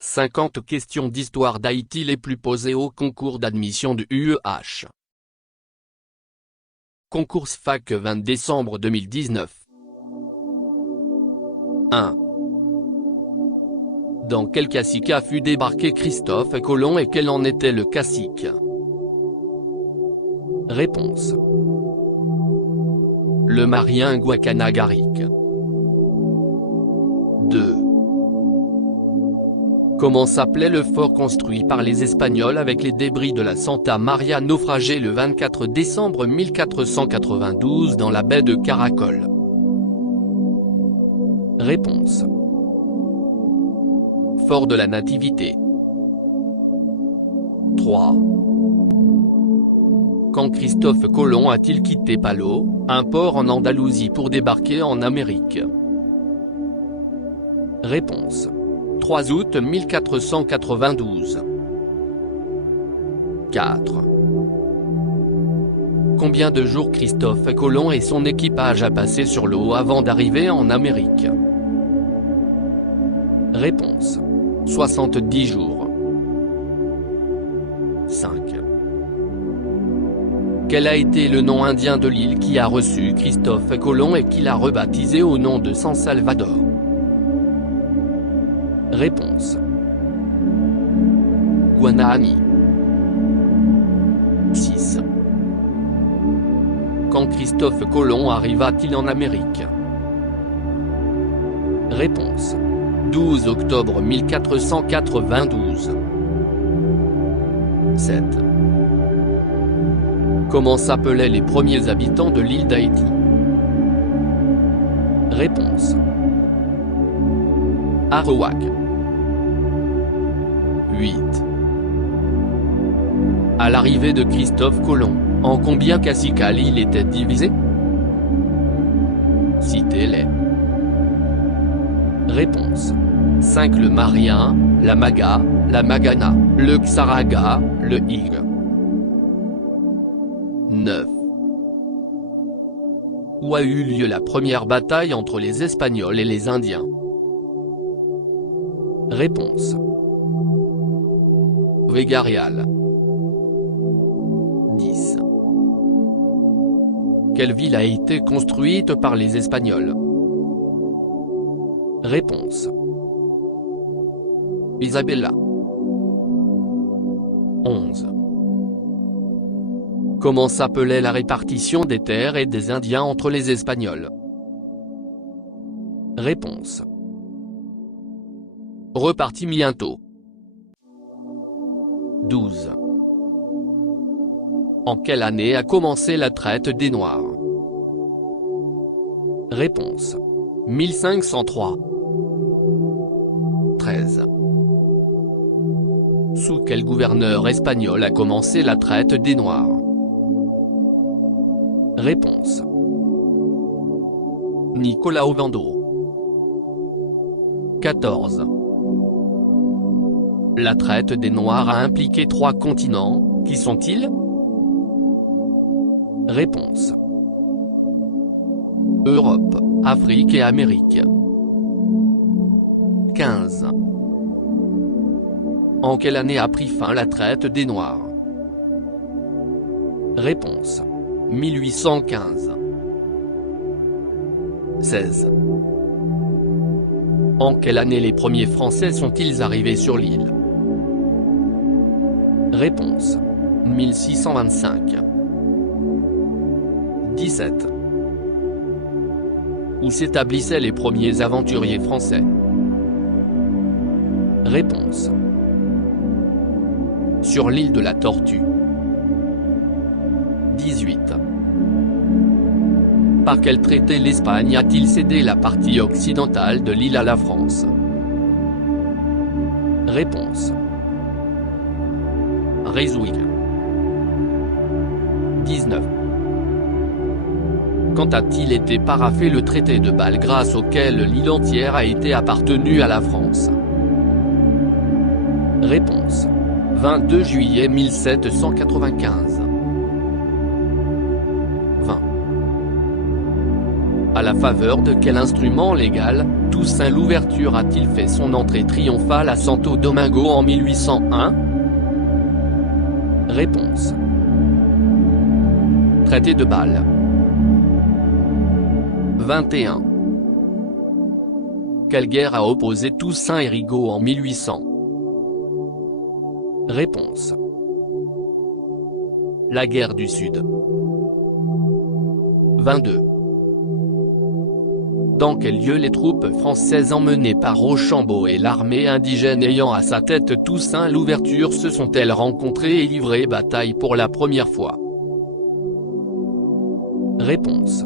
50 questions d'histoire d'Haïti les plus posées au concours d'admission du UEH. Concours Fac 20 décembre 2019. 1. Dans quel cacique a fut débarqué Christophe Colomb et quel en était le cacique? Réponse. Le Marien Guacanagaric. 2. Comment s'appelait le fort construit par les Espagnols avec les débris de la Santa Maria naufragé le 24 décembre 1492 dans la baie de Caracol? Réponse. Fort de la Nativité. 3. Quand Christophe Colomb a-t-il quitté Palos, un port en Andalousie pour débarquer en Amérique? Réponse. 3 août 1492. 4. Combien de jours Christophe Colomb et son équipage a passé sur l'eau avant d'arriver en Amérique? Réponse. 70 jours. 5. Quel a été le nom indien de l'île qui a reçu Christophe Colomb et qui l'a rebaptisé au nom de San Salvador? Réponse. Guanahani. 6. Quand Christophe Colomb arriva-t-il en Amérique? Réponse. 12 octobre 1492. 7. Comment s'appelaient les premiers habitants de l'île d'Haïti? Réponse. Arawak. 8. À l'arrivée de Christophe Colomb, en combien caciques l'île était divisée? Citez-les. Réponse. 5 le Marien, la Maga, la Magana, le Xaraga, le Hig. 9. Où a eu lieu la première bataille entre les Espagnols et les Indiens? Réponse. Vega-Real. 10. Quelle ville a été construite par les Espagnols? Réponse. Isabella. 11. Comment s'appelait la répartition des terres et des Indiens entre les Espagnols? Réponse. Repartimiento. 12. En quelle année a commencé la traite des Noirs? Réponse. 1503. 13. Sous quel gouverneur espagnol a commencé la traite des Noirs? Réponse. Nicolas Ovando. 14. La traite des Noirs a impliqué 3 continents, qui sont-ils? Réponse. Europe, Afrique et Amérique. 15. En quelle année a pris fin la traite des Noirs? Réponse. 1815. 16. En quelle année les premiers Français sont-ils arrivés sur l'île? Réponse. 1625. 17. Où s'établissaient les premiers aventuriers français? Réponse. Sur l'île de la Tortue. 18. Par quel traité l'Espagne a-t-il cédé la partie occidentale de l'île à la France? Réponse. Ryswick. 19. Quand a-t-il été paraphé le traité de Bâle grâce auquel l'île entière a été appartenue à la France? Réponse. 22 juillet 1795. 20. À la faveur de quel instrument légal, Toussaint Louverture a-t-il fait son entrée triomphale à Santo Domingo en 1801? Réponse. Traité de Bâle. 21. Quelle guerre a opposé Toussaint et Rigaud en 1800? Réponse. La guerre du Sud. 22. Dans quel lieu les troupes françaises emmenées par Rochambeau et l'armée indigène ayant à sa tête Toussaint Louverture se sont-elles rencontrées et livré bataille pour la première fois? Réponse.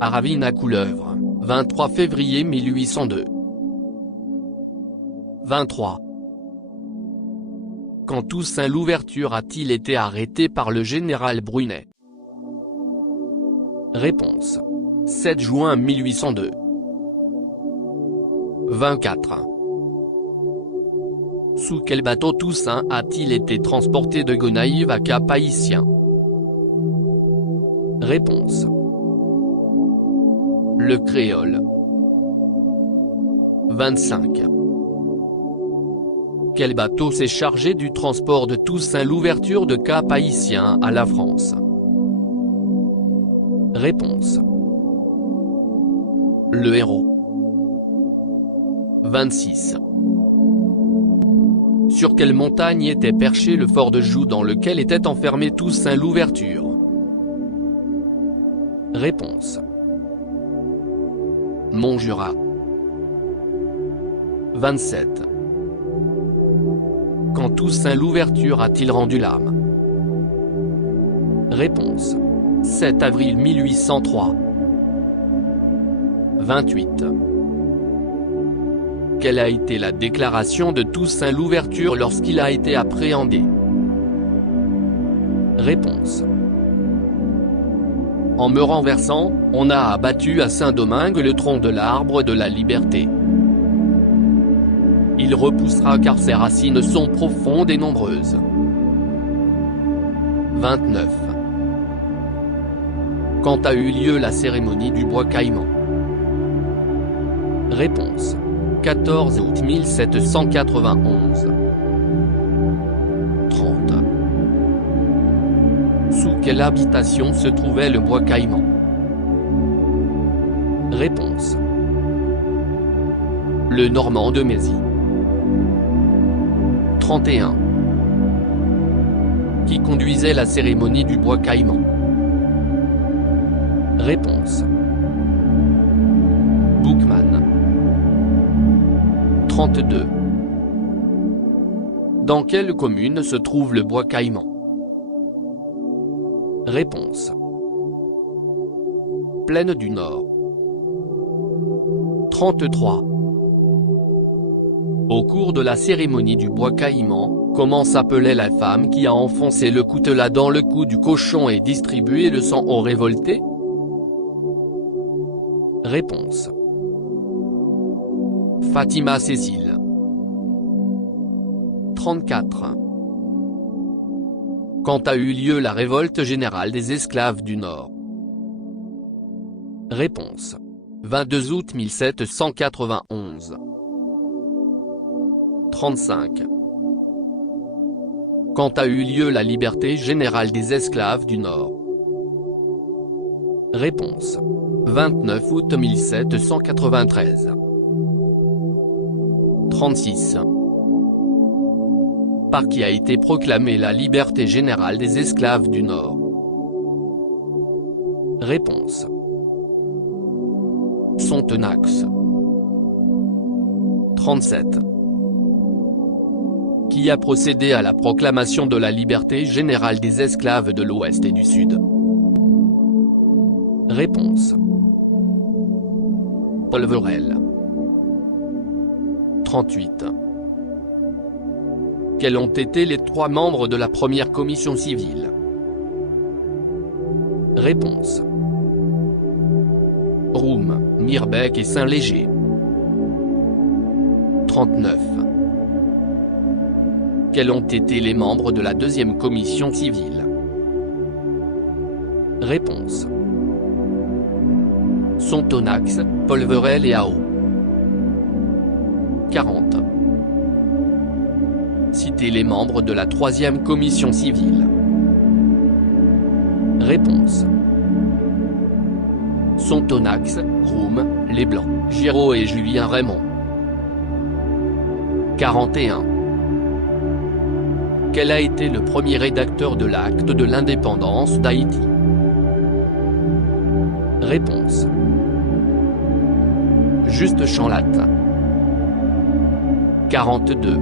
À Ravin-à-Couleuvre, 23 février 1802. 23. Quand Toussaint Louverture a-t-il été arrêté par le général Brunet? Réponse. 7 juin 1802. 24. Sous quel bateau Toussaint a-t-il été transporté de Gonaïves à Cap-Haïtien? Réponse. Le Créole. 25. Quel bateau s'est chargé du transport de Toussaint Louverture de Cap-Haïtien à la France? Réponse. Le Héros. 26. Sur quelle montagne était perché le fort de Joux dans lequel était enfermé Toussaint Louverture? Réponse. Mont-Jura. 27. Quand Toussaint Louverture a-t-il rendu l'âme? Réponse. 7 avril 1803. 28. Quelle a été la déclaration de Toussaint Louverture lorsqu'il a été appréhendé? Réponse. En me renversant, on a abattu à Saint-Domingue le tronc de l'arbre de la liberté. Il repoussera car ses racines sont profondes et nombreuses. 29. Quand a eu lieu la cérémonie du bois caïman? Réponse. 14 août 1791. 30. Sous quelle habitation se trouvait le bois caïman? Réponse. Le Normand de Mézy. 31. Qui conduisait la cérémonie du bois caïman? Réponse. Boukman. 32. Dans quelle commune se trouve le bois caïman? Réponse. Plaine du Nord. 33. Au cours de la cérémonie du bois caïman, comment s'appelait la femme qui a enfoncé le coutelas dans le cou du cochon et distribué le sang aux révoltés? Réponse. Fatima Cécile. 34. Quand a eu lieu la révolte générale des esclaves du Nord? Réponse. 22 août 1791. 35. Quand a eu lieu la liberté générale des esclaves du Nord? Réponse. 29 août 1793. 36. Par qui a été proclamée la liberté générale des esclaves du Nord? Réponse. Sontenax. 37. Qui a procédé à la proclamation de la liberté générale des esclaves de l'Ouest et du Sud? Réponse. Polverel. 38. Quels ont été les 3 membres de la première commission civile? Réponse. Roum, Mirbeck et Saint-Léger. 39. Quels ont été les membres de la deuxième commission civile? Réponse. Sontonax, Polverel et AO. 40. Citer les membres de la 3e commission civile. Réponse. Sontonax, Roume, Les Blancs, Giraud et Julien Raymond. 41. Quel a été le premier rédacteur de l'acte de l'indépendance d'Haïti? Réponse. Juste Chanlatte. 42.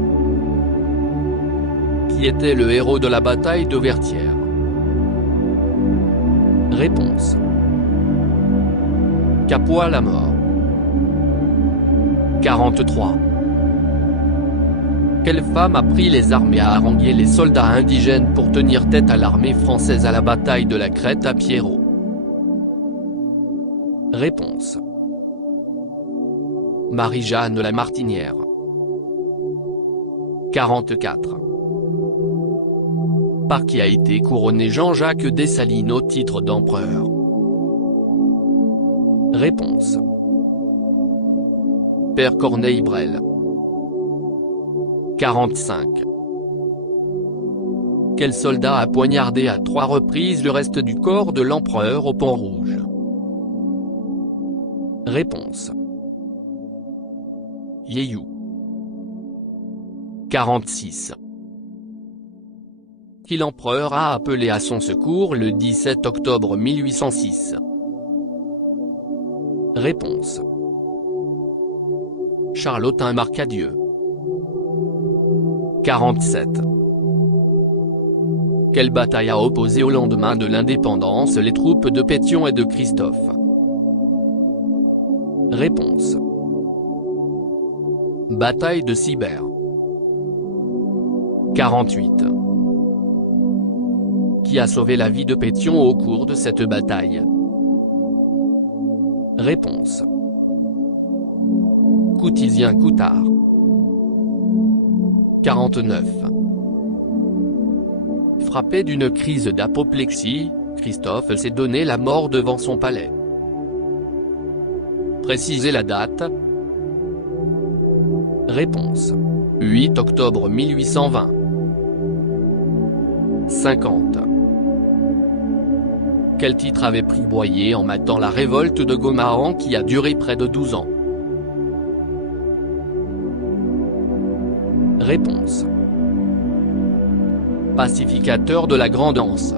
Qui était le héros de la bataille de Vertières? Réponse. Capois la mort. 43. Quelle femme a pris les armes et a harangué les soldats indigènes pour tenir tête à l'armée française à la bataille de la Crête à Pierrot? Réponse. Marie-Jeanne la Martinière. 44. Par qui a été couronné Jean-Jacques Dessalines au titre d'empereur? Réponse. Père Corneille Brel. 45. Quel soldat a poignardé à 3 reprises le reste du corps de l'empereur au Pont-Rouge? Réponse. Yeyu. 46. Qui l'empereur a appelé à son secours le 17 octobre 1806? Réponse. Charlotin Marcadieu. 47. Quelle bataille a opposé au lendemain de l'indépendance les troupes de Pétion et de Christophe? Réponse. Bataille de Sibert. 48. Qui a sauvé la vie de Pétion au cours de cette bataille? Réponse. Coutisien Coutard. 49. Frappé d'une crise d'apoplexie, Christophe s'est donné la mort devant son palais. Précisez la date. Réponse. 8 octobre 1820. 50. Quel titre avait pris Boyer en matant la révolte de Gomahan qui a duré près de 12 ans? Réponse. Pacificateur de la Grande Anse.